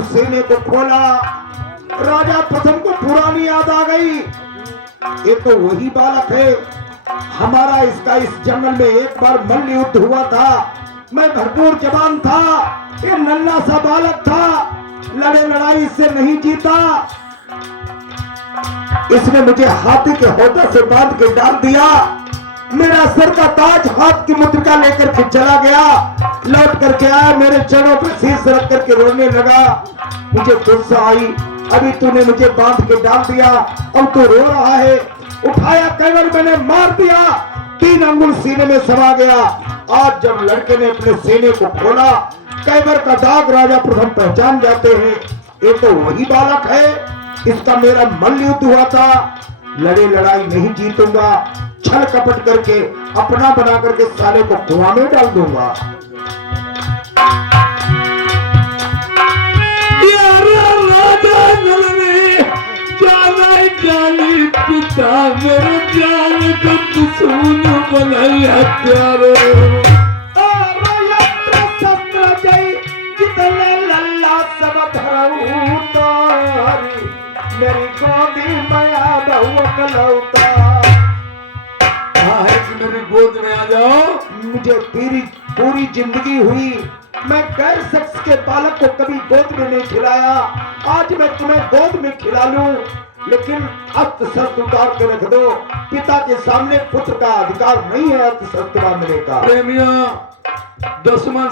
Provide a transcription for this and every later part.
जब सीने को खोला, राजा प्रथम को पुरानी याद आ गई। ये तो वही बालक है, हमारा इसका इस जंगल में एक बार मल्ल युद्ध हुआ था। मैं भरपूर जवान था, ये नन्हा सा बालक था, लड़े लड़ाई से नहीं जीता। इसने मुझे हाथी के होठों से बांध के डाल दिया। मेरा सर का ताज हाथ की मुद्रिका लेकर के चला गया। लौट करके आया, मेरे चरणों पर शीश रख करके रोने लगा। मुझे गुस्सा आई, अभी तूने मुझे बांध के डाल दिया, अब तू रो रहा है। उठाया कैमर, मैंने मार दिया, 3 अंगुल सीने में समा गया। आज जब लड़के ने अपने सीने को खोला, कैमर का दाग राजा प्रथम पहचान जाते हैं। ये तो वही बालक है, इसका मेरा मल्ल युद्ध हुआ था। लड़े लड़ाई नहीं जीतूंगा, छल कपट करके अपना बना करके साले को कुआं में डाल दूंगा। जानी पिता मेरे जान को दुश्मन बनाया प्यारो। शस्त्र जय जितने लल्ला सब धरऊ तारी, मेरी गोदी में आ बहुकलौता। है कि मेरी गोद में आ जाओ। मुझे पूरी जिंदगी हुई, मैं गैर शख्स के बालक को कभी गोद में नहीं खिलाया। आज मैं तुम्हें गोद में खिला लूं, लेकिन अस्त्र शस्त्र उतार के रख दो। पिता के सामने पुत्र का अधिकार नहीं है अस्त्र शस्त्र बांधने का। प्रेमियों, दुश्मन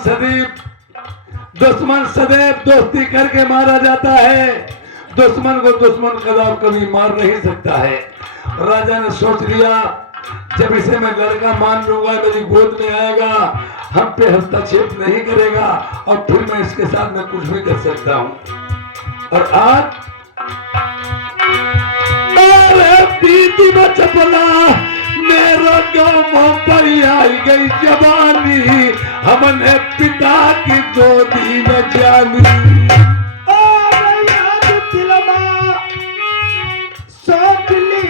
सदैव दोस्ती करके मारा जाता है। दुश्मन को दुश्मन कभी मार नहीं सकता है। राजा ने सोच लिया, जब इसे मैं लड़का मान लूंगा, मेरी गोद में आएगा, हम पे हस्तक्षेप नहीं करेगा, और फिर मैं इसके साथ में कुछ भी कर सकता हूं। और आज प्रीति में चपला मेरा गाँव पर आई गई जवानी, हमने पिता की गोदी में जानी। सोच ली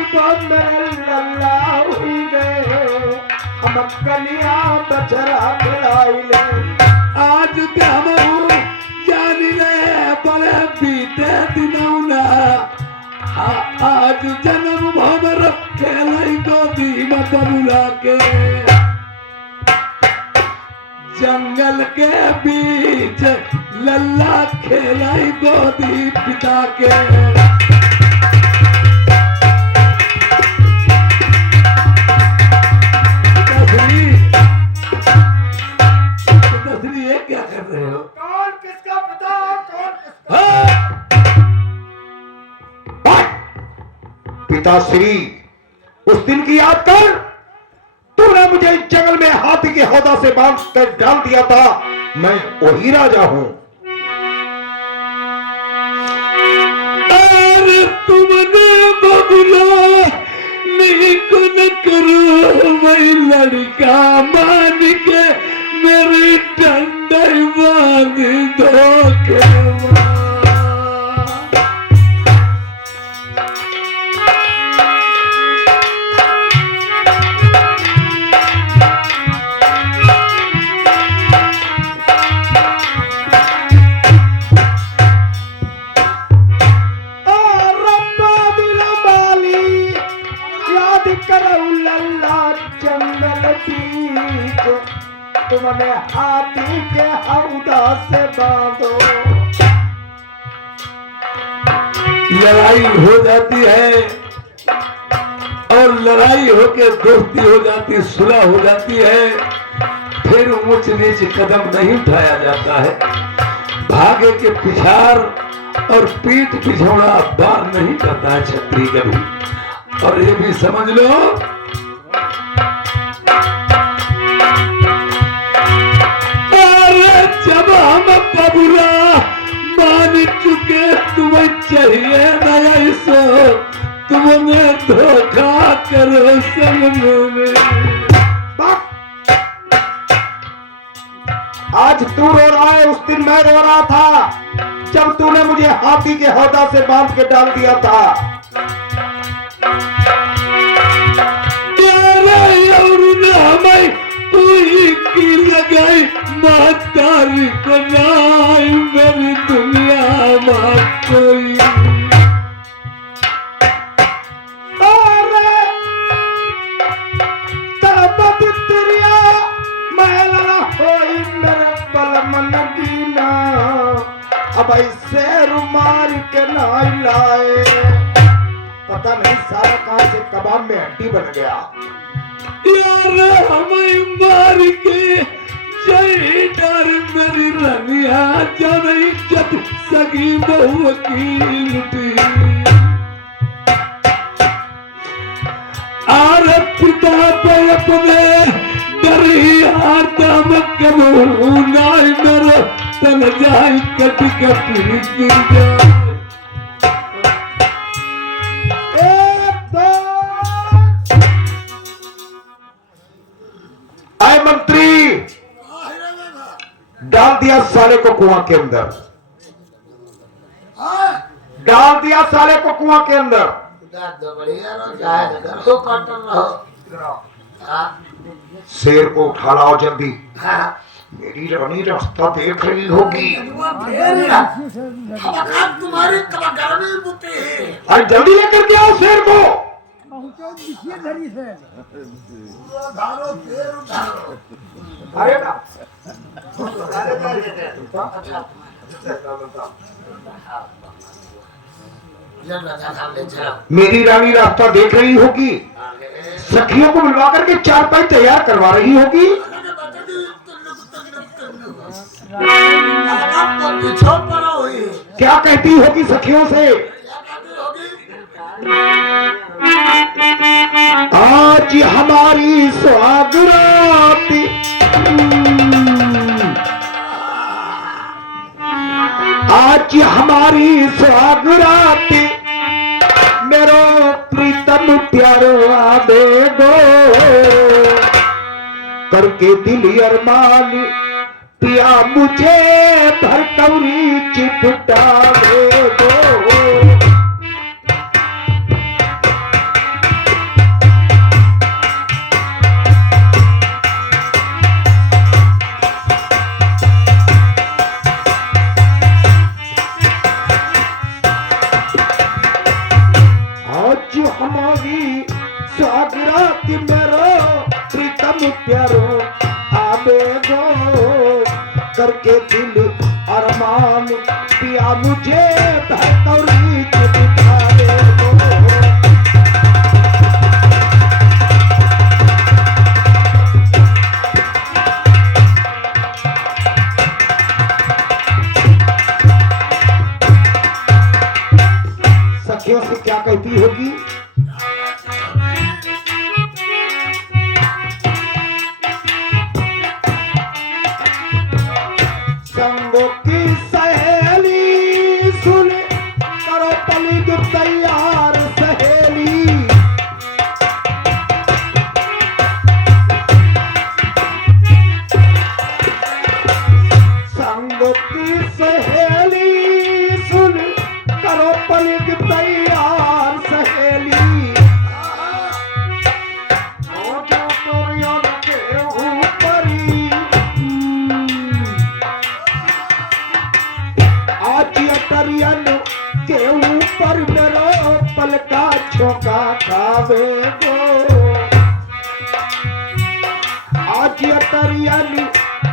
लल्ला हुई गए, हम कलिया बचरा खिलाई ले। आज हम जानी ले बड़े बीते दिनौना, आज जन्म भवर खेल गोदी में बुला के। जंगल के बीच लल्ला खेलाई गोदी पिता के। तस्री ये क्या कर रहे हो? कौन किसका पिता, कौन किसका पिताश्री? उस दिन की याद कर, तूने मुझे इस जंगल में हाथी के हौदा से बांध कर डाल दिया था। मैं वही राजा हूं। अरे तुमने बबुला नीक न करो, मैं लड़का मान के मेरी डंडे बांध दो। तुमने हाथी के हौदा से बांधो। लड़ाई हो जाती है, और लड़ाई होके दोस्ती हो जाती है, सुलह हो जाती है, फिर ऊंच नीच कदम नहीं उठाया जाता है। भागे के पिछाड़ और पीठ पिछौड़ा बार नहीं करता है क्षत्रिय कभी। और ये भी समझ लो, जब हम बबुला मान चुके, तुम्हें चाहिए नया सो, तुमने धोखा करो समझ। आज तू रो रहा है, उस दिन मैं रो रहा था जब तूने मुझे हाथी के हौदा से बांध के डाल दिया था। हमें की लगाई मातारी को नाई मेरी दुनिया मत कोई। अरे तड़पत तिरिया महला होई मेरे बल मन कीना, अब ऐसे रुमाल के नाई लाए, पता नहीं सारा कहां से कबाब में हड्डी बन गया। यार हमें मार के जय डर मेरी रंगिया जब इज्जत सगी बहु की लुटी। आर पिता पे अपने डरी आदम के नाई मेरे तन जाए कट कट गिर जाए। आए मंत्री, डाल दिया साले को कुआं के अंदर, डाल दिया साले को कुआं के अंदर। शेर को उठा लाओ जल्दी, मेरी रानी रास्ता देख रही होगी। अरे जल्दी लेकर के आओ शेर को। अरे ना मेरी रानी रास्ता देख रही होगी, सखियों को मिलवा करके चारपाई तैयार करवा रही होगी। क्या कहती होगी सखियों से? आज हमारी सुहागरात, आज हमारी सुहागरात, मेरो प्रीतम प्यारो आबे गो, करके दिल अरमान पिया मुझे भरकौरी चिपटा दो। हमारी सागरात मेरो प्रीतम प्यारो आबे गो, करके दिल अरमान पिया मुझे भरकौरी चिपटा दो। सखियों से क्या कहती होगी? संगों की सहेली सुन करो पलिग तैयार सहेली, संगों की सहेली सुन करो पलिग तैयार सहेली, के ऊपर मेरो पलका झोंका खावे गो, आज अतरियन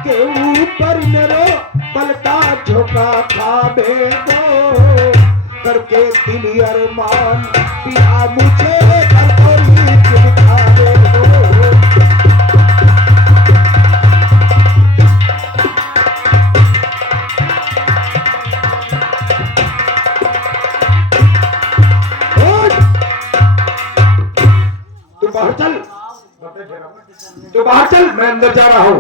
के ऊपर मेरो पलका झोंका खावे गो, करके दिल अरमान पिया मुझे भरकौरी चिपटा दो। बाहर चल, तो बाहर चल, मैं अंदर जा रहा हूँ।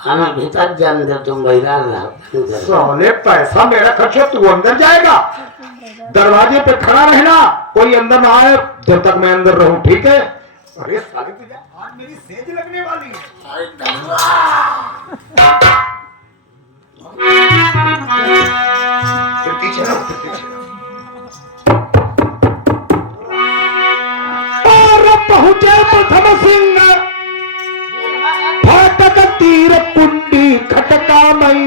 हमें भीतर जाने दे, तुम बाहर सोने पैसा मेरा खर्च है, तू अंदर जाएगा। दरवाजे पे खड़ा रहना, कोई अंदर ना आए जब तक मैं अंदर रहूं, ठीक है? अरे साले तुझे आज मेरी सेज लगने वाली है। पीछे ना, पीछे पहुंचे प्रथम सिंह फाटक तीर कुंडी खटका मई,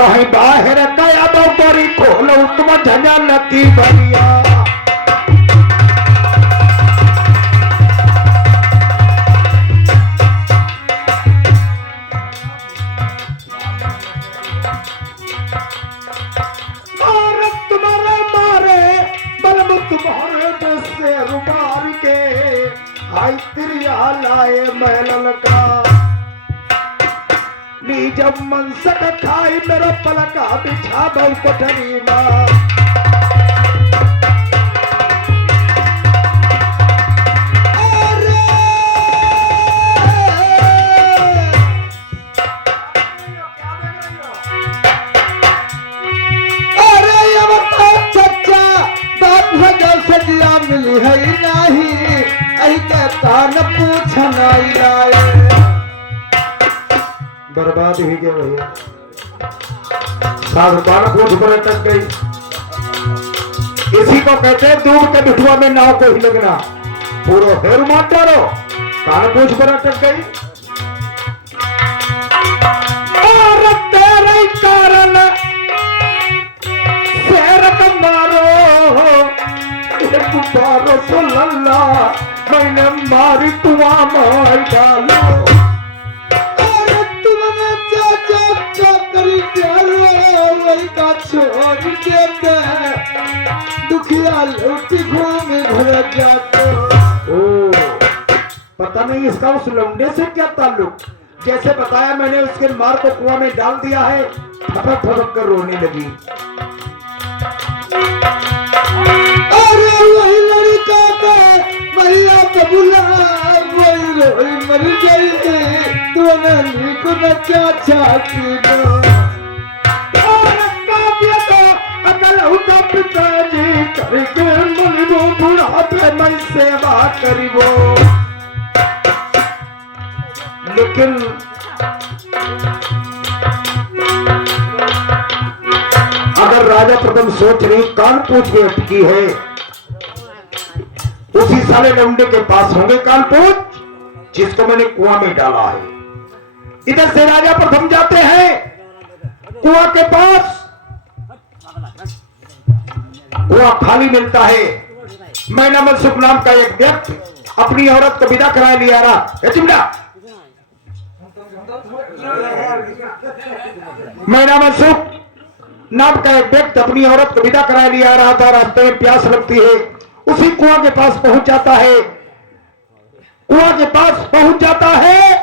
कहीं बाहर गया बरी खोलो तुम झंझा नकी भरिया तुम्हारे मारे बलम तुम्हारे देश से रुबार के हाय तिरिया लाए महल का नी जब मनसक खाई मेरा पलका बिछा बहु कोठरी मां सजिया मिली है नहीं आई कहता न पूछना आए बर्बाद ही गया भैया साधुपान पूछ पर अटक गई इसी को कहते हैं दूध के बिठुआ में नाव को ही लगना पूरा हेर मार डालो कान पूछ पर अटक गई और तेरे कारण शेर को मारो बारो सो लल्ला मैंने मारी तुआ मार डालो अरे तुमने चाचा करी डालो वही का छोड़ देते दुखिया लौटी घूम घुर जाते ओ पता नहीं इसका उस लौंडे से क्या ताल्लुक जैसे बताया मैंने उसके मार को कुआं में डाल दिया है थपक थपक कर रोने लगी वही लड़का का भैया बबुला वही रोई मर गई तुमने को न क्या छाती अकल उठा पिताजी करके मन को बुढ़ापे मैं सेवा करीबो लेकिन अगर राजा प्रथम सोच रही कान पूछ के अटकी है उसी साले लौंडे के पास होंगे कालपूत जिसको मैंने कुआं में डाला है इधर से राजा प्रथम जाते हैं कुआं के पास कुआं खाली मिलता है मैना मनसुख नाम का एक व्यक्ति अपनी औरत को विदा कराए लिया रहा चिमड़ा मैना मनसुख नाम का एक व्यक्ति अपनी औरत को विदा कराए लिया रहा था रास्ते में प्यास लगती है उसी कुआं के पास पहुंच जाता है कुआं के पास पहुंच जाता है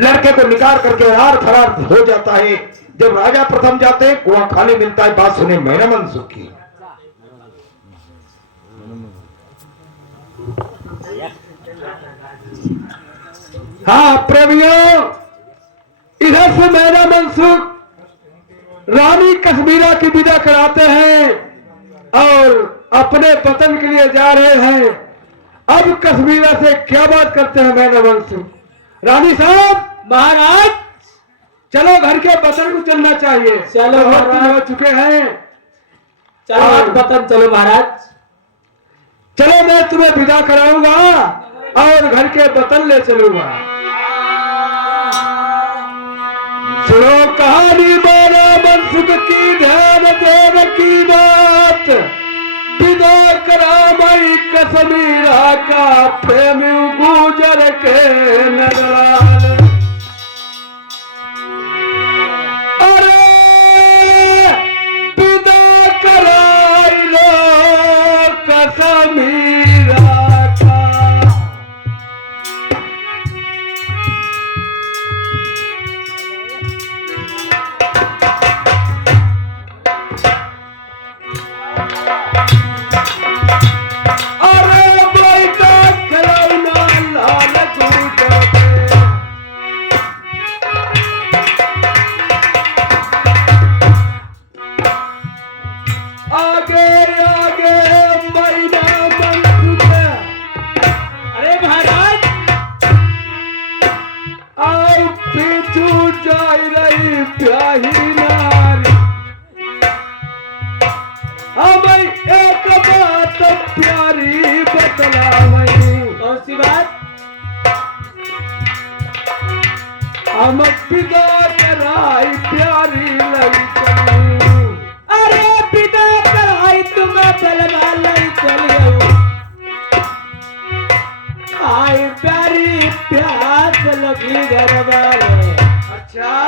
लड़के को निकाल करके रार फरार हो जाता है जब राजा प्रथम जाते हैं कुआं खाली मिलता है बात सुने मैना मनसुख की हाँ प्रेमियों इधर से मैना मनसुख रानी कश्मीरा की विदा कराते हैं और अपने पतन के लिए जा रहे हैं अब कश्मीरा से क्या बात करते हैं मैना मनसुख रानी साहब महाराज चलो घर के पतन को चलना चाहिए चलो हो चुके हैं चलो पतन चलो महाराज चलो मैं तुम्हें विदा कराऊंगा और घर के पतन ले चलूंगा सुनो कहानी मैना मनसुख की ध्यान देने की बात विदा करामई कश्मीरा का प्रेम गुजर के नजराल अरे विदा कराई लो कश्मीरा प्यारी बतलावई कौन सी बात हम पिता कराई प्यार अच्छा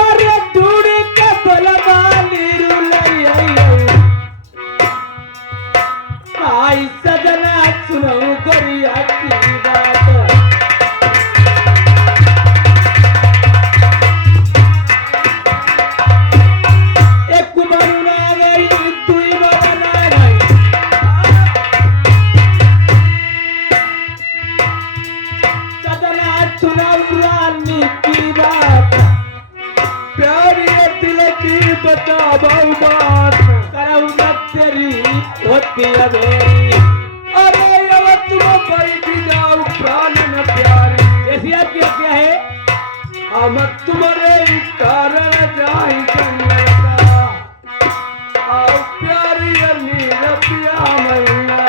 अरे ढूंढ के बलवानी रुलई आई सजना सुनो गोरिया की बात एक बरुना गई दुई बरुना गई सजना सुनो रानी की बात प्यारी दिल की बता बात करऊ तेरी होती अधेरी अरे अब तुम बैठ जाओ प्राण में प्यारी ऐसी आपकी क्या है हम तुम्हारे कारण जाई जंगल का आओ प्यारी नीरतिया मैया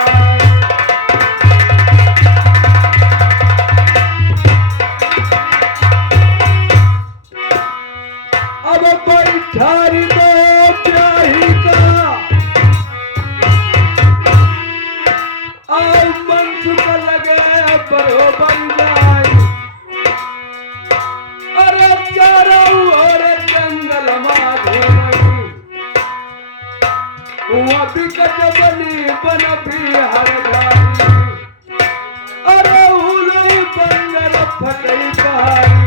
अब बैठारी दो प्यारी का आओ मन सुख लगे बरोबर जाए अरे चारों ओर जंगल हुआ बिकट बनी बन बिहार अरे उलई बंदर फटई पहाड़ी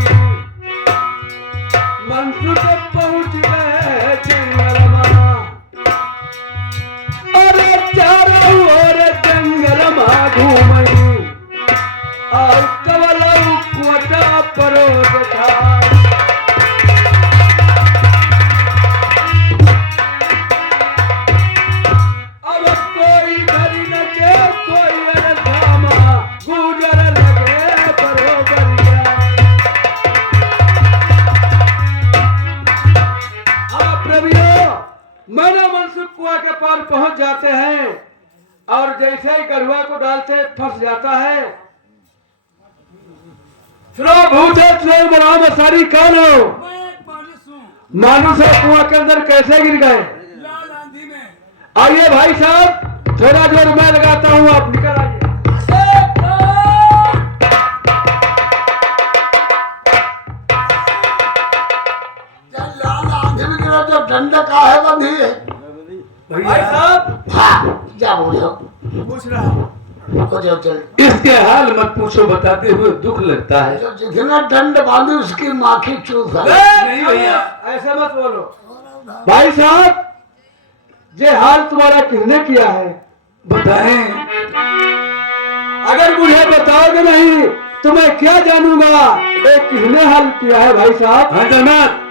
मनसुख पहुंच गए जंगल अरे चारों ओर जंगल घूमई और कवलऊ कोटा परोट था अब कोई घरी न के कोई अरधामा गुजर लगे बरोबरिया मैंने मनसुख कुआं के पार पहुंच जाते हैं और जैसे ही गरुआ को डालते फंस जाता है सारी कानो मानुष कुआं के अंदर कैसे गिर गए आइए भाई साहब थोड़ा जोर मैं लगाता हूँ आप निकल आइए डंडा का है बंधी है भाई साहब हाँ क्या बोलो पूछ रहा हूँ को जो चल इसके हाल मत पूछो बताते हुए दुख लगता है जो जितना दंड बांधे उसकी माखी चूस है नहीं भैया ऐसा मत बोलो भाई साहब ये हाल तुम्हारा किसने किया है बताएं अगर मुझे बताओगे नहीं तो मैं क्या जानूंगा ये किसने हाल किया है भाई साहब हाँ जनाब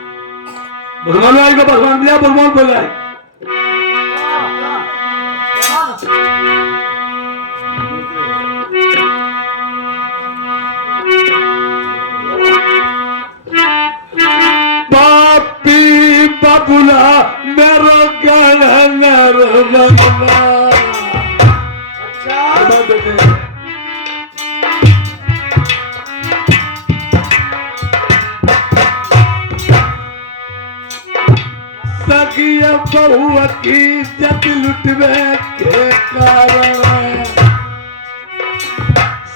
भगवान वाले को भगवान दिया भगवान बोला है पापी बबुला मेरो गणनर भगवान सगिया बहुआ की इज्जत लुटवे के कारण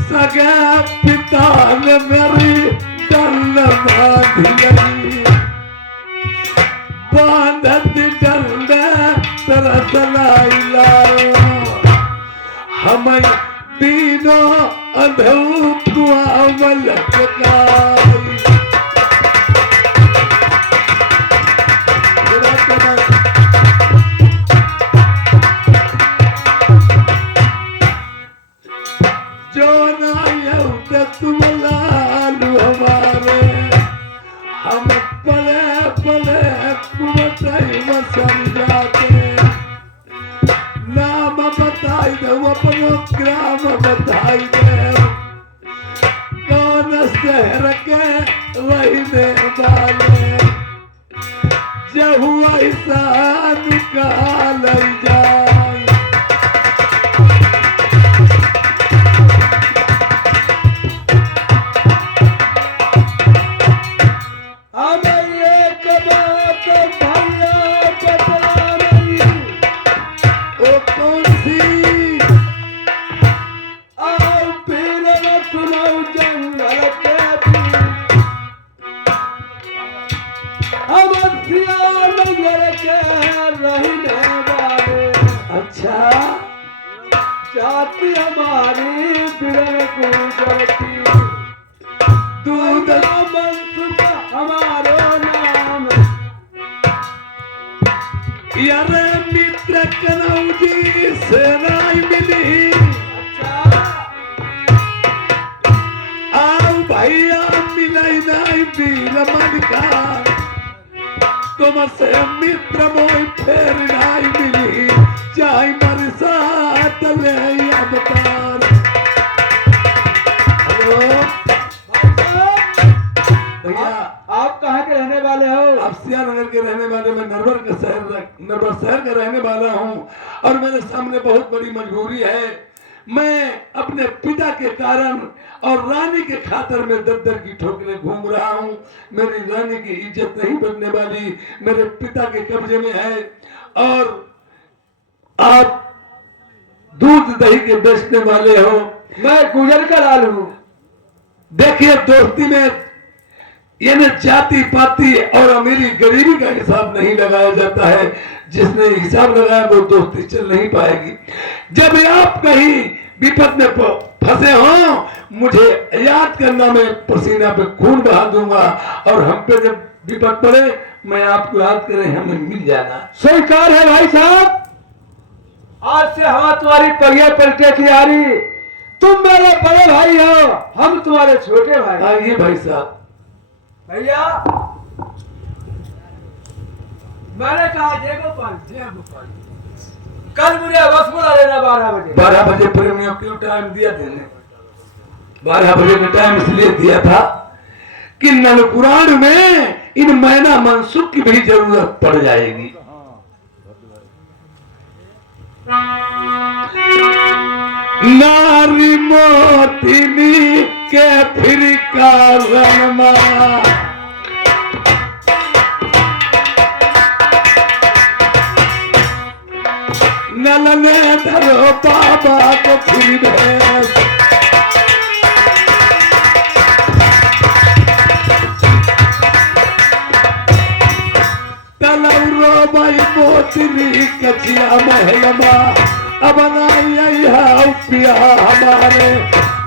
सगा पिता ने मेरी डल बांधी बांधत डंड तरसलाई लाओ हमें तीनों अधू कुआं मलकाई जो ना तुम लालू हमारे हम पले पले कुमतई मसन जाते नाम बताई दो अपनो ग्राम बताई दे कौन शहर के रहने वाले जब हुआ ऐसा निकाल जाए जंगल के के रहने वाले। अच्छा, जाति हमारी बिरल गुजर की, दूध मनसुख हमारो नाम। यार मित्र कनौजी से राय मिली। आओ भैया मिलाई नाई बील मन का, तुमसे मित्र मोई फेर नाई मिली, चाहे मर साथ ले अवतार। हेलो भैया, आप कहाँ के रहने वाले हो? आप सियानगर के रहने वाले, मैं नरवर शहर का रहने वाला हूँ और मेरे सामने बहुत बड़ी मजबूरी है। मैं अपने पिता के कारण और रानी के खातर में दर दर की ठोकरें घूम रहा हूँ। मेरी रानी की इज्जत नहीं बनने वाली, मेरे पिता के कब्जे में है। और आप दूध दही के बेचने वाले हो। मैं गुजर का लाल हूँ। देखिए, दोस्ती में ये न जाति पाति और अमीरी गरीबी का हिसाब नहीं लगाया जाता है। जिसने हिसाब लगाया वो दोस्ती चल नहीं पाएगी। जब आप कहीं विपद में फंसे हो, मुझे याद करना, मैं पसीना पे खून बहा दूंगा और हम पे जब विपद पड़े मैं आपको याद करें, हमें मिल जाना। स्वीकार है भाई साहब, आज से हवा तुम्हारी पहिए पलटे की आ रही। तुम मेरे बड़े भाई हो, हम तुम्हारे छोटे भाई। आइए भाई साहब। भैया मैंने कहा जय गोपाल, कल मुझे रसगुल्ला लेना 12 बजे। 12 बजे प्रेमियों क्यों टाइम दिया देने? 12 बजे का टाइम इसलिए दिया था कि नल पुराण में इन मैना मनसुख की भी जरूरत पड़ जाएगी। नारी मोतिनी के फिर कारणमा, नलने धरो बाबा को फिर भेस। तलौरो भाई मोतिनी कचिया महलमा, अब पिया हमारे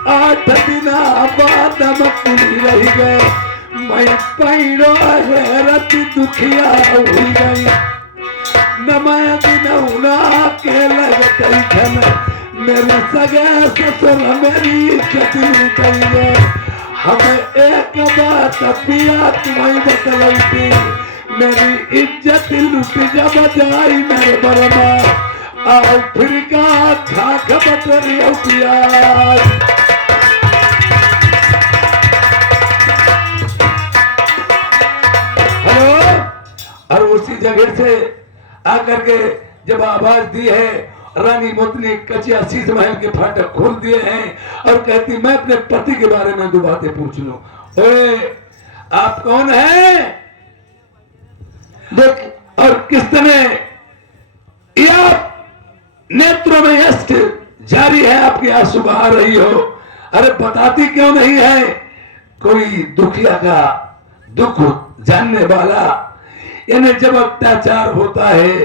8 दिना बाद हम कुली रह गए। मैं पैरो हैरत दुखिया हुई गई, नमय दिनौना के लगतई खन, मेरे सगे ससुर मेरी इज्जत लुटैले। हमें एक बात पिया तुम्हें बतलैती, मेरी इज्जत लुट जब जाई मेरे बरमा। आओ फिर का खाक बतरियो प्याज। हेलो, और उसी जगह से आकर के जब आवाज दी है, रानी मोतनी कचिया शीश महल के फाटक खोल दिए हैं और कहती मैं अपने पति के बारे में 2 बातें पूछ लूं। ओए, आप कौन हैं? देख, और किस तरह या नेत्रों में यष्ट जारी है, आपकी आंसू बहा रही हो। अरे बताती क्यों नहीं है? कोई दुखिया का दुख जानने वाला, यानी जब अत्याचार होता है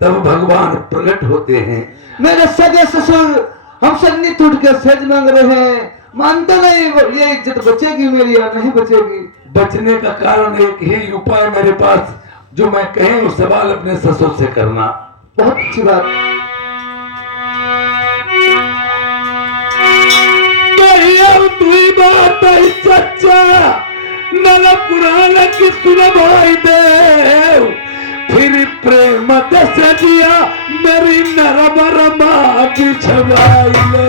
तब भगवान प्रकट होते हैं। मेरे सगे ससुर हमसे नित उठ के सेज मांग रहे हैं, मानते नहीं ये इज्जत बचेगी मेरी या नहीं बचेगी। बचने का कारण एक ही उपाय मेरे पास, जो मैं कहें वो सवाल अपने ससुर से करना। बहुत अच्छी बात। बात सच्चा नल पुराण की सुन भाई देव, फिर प्रेम दस दिया मेरी नरम रमा बिछवाई ले।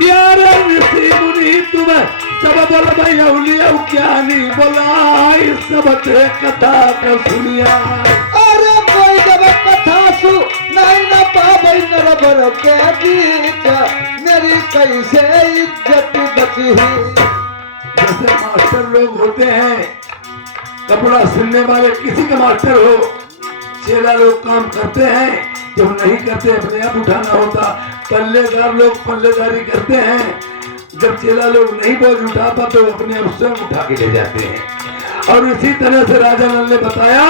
यार ऋषि मुनि तुम्हें सब बोल भैया ज्ञानी बोला, सब कथा का सुनिया। अरे कोई जब कथा सु नहीं न पावे नरबर के बीच, मेरी कैसे इज्जत बची है। जैसे मास्टर लोग होते हैं, कपड़ा सिलने वाले किसी का मास्टर हो, चेला लोग काम करते हैं, जब नहीं करते अपने आप उठाना होता। पल्लेदार लोग पल्लेदारी करते हैं, जब चेला लोग नहीं बोझ उठा पाते तो अपने आप स्वयं उठा के ले जाते हैं। और इसी तरह से राजा नल ने बताया,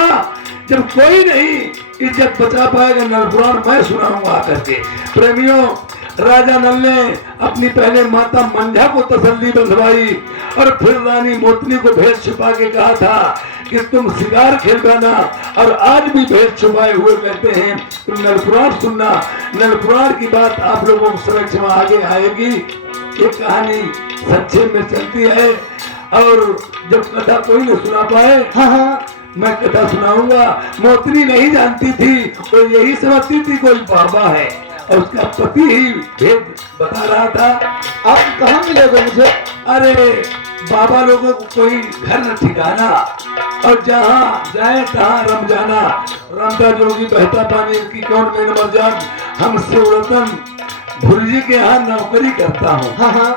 जब कोई नहीं इज्जत बचा पाएगा नलपुराण मैं सुनाऊंगा आकर के। प्रेमियों, राजा नल ने अपनी पहले माता मंझा को तसल्ली बंधवाई और फिर रानी मोतनी को भेद छुपा के कहा था कि तुम शिकार खेलवाना, और आज भी भेद छुपाए हुए कहते हैं तुम नलपुराण सुनना। नलपुराण की बात आप लोगों को समक्ष में आगे आएगी। ये कहानी संक्षेप में चलती है, और जब कथा कोई नहीं सुना पाए, हाँ मैं कथा सुनाऊंगा। मोतनी नहीं जानती थी, तो यही समझती थी कोई बाबा है, और उसका पति ही भेद बता रहा था। आप कहाँ मिलोगे मुझे? अरे बाबा लोगों को कोई घर न ठिकाना, और जहाँ जाए तहाँ रम जाना। रमता जोगी बहता पानी की कौन में मर जान, हम शिवरतन भुर्जी के यहाँ नौकरी करता हूँ। हाँ,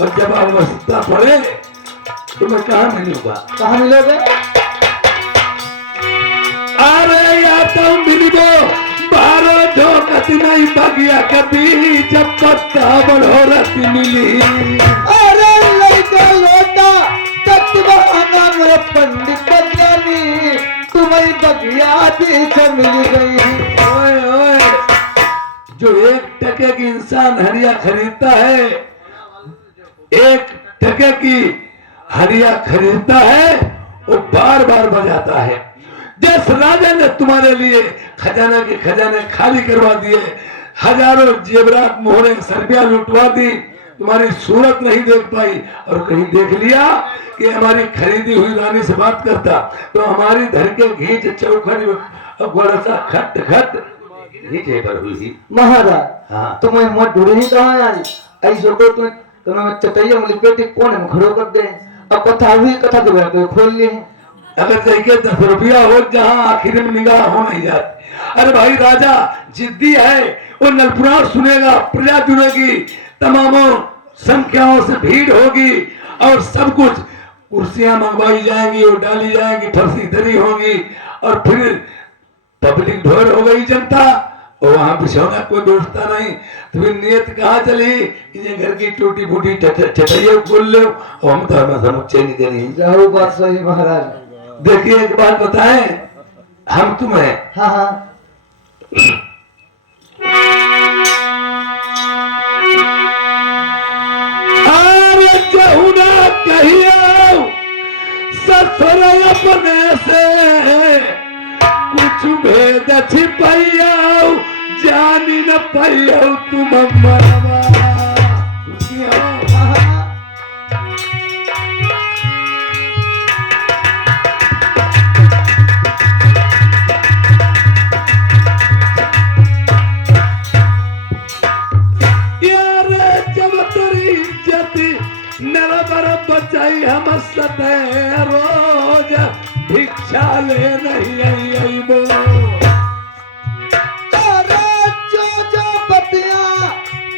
और जब अवस्था पड़े तो मैं कहाँ मिलूंगा? कहाँ मिलोगे? अरे या तो मिलबो बारो झोंकत नहीं बगिया कभी, जब पत्ता बढ़ोरत मिली। अरे लड़का लोटा तत्वाना मेरे पंडित बदलानी, तुम्हें बगिया पीछे मिल गई। ओए ओए, जो 1 टके की इंसान हरिया खरीदता है, 1 टके की हरिया खरीदता है, वो बार बार बजाता है। जिस राजा ने तुम्हारे लिए खजाना के खजाने खाली करवा दिए, हजारों जेवरात मोहरे सरबिया लुटवा दी, तुम्हारी सूरत नहीं देख पाई, और कहीं देख लिया कि हमारी खरीदी हुई रानी से बात करता, तो हमारी धर के घींच चौखड़ी गोरसा खट खट घींचे पर हुई। महाराज, हाँ। तुम्हें मत ढूंढी कहाँ आई? ऐसे को तुम्हें चटैया मुझे पेटी कोने में खड़ो कर दे। अब कथा हुई, कथा के बैठ खोल लिए। अगर देखिए 10 रुपया हो जहाँ आखिर में निगाह हो नहीं जाती। अरे भाई राजा जिद्दी है, वो नलपुराण सुनेगा, प्रजा जुड़ेगी, तमामों संख्याओं से भीड़ होगी, और सब कुछ कुर्सियां मंगवाई जाएंगी और डाली जाएंगी, फर्सी दरी होगी, और फिर पब्लिक ढोर हो गई जनता, और वहां बिछौना कोई बैठता नहीं। तो फिर नियत कहाँ चली कि ये घर की टूटी फूटी चटैया खोल लो, और हम तो समुच्चय नहीं करेंगे। जाओ, बात सही महाराज। देखिए एक बात बताएं, हम तुम्हें हाँ, अरे जहुना कहियो ससुर अपने से, कुछ भेद छिपाइयो जानी न पाइयो तुम मरवा। बचाई हम सते रोज भिक्षा ले नहीं आई बोलो। अरे जो बतिया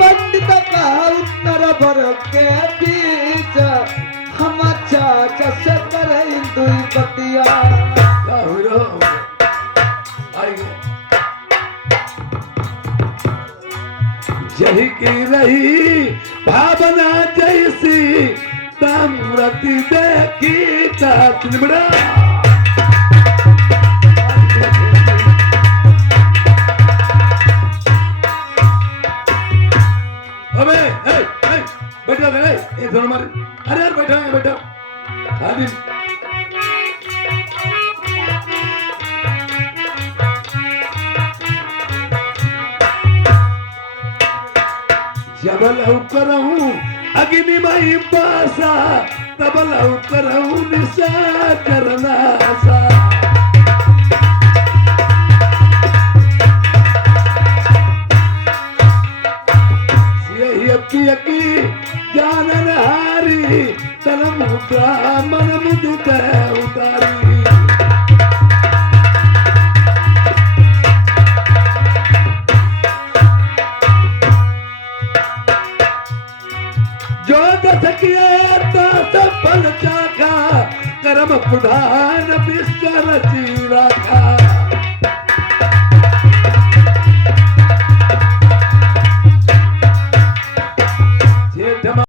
पंडित का उत्तर भर के बीच, हम चाचा से करे दुई बतिया। यही की रही भावना जैसी, मूर्ति देखी तिलबड़ा। अबे बैठो ये दोनों मारे, अरे यार बैठो बैठो। खाली जबल करहूं अग्नि मई पासा, तबल करहूं निशा करना सा। यकी जानन हारी, तलम मन मुदित उतारी। जो दस किया तो सफल चाखा, कर्म प्रधान विश्व रची रखा।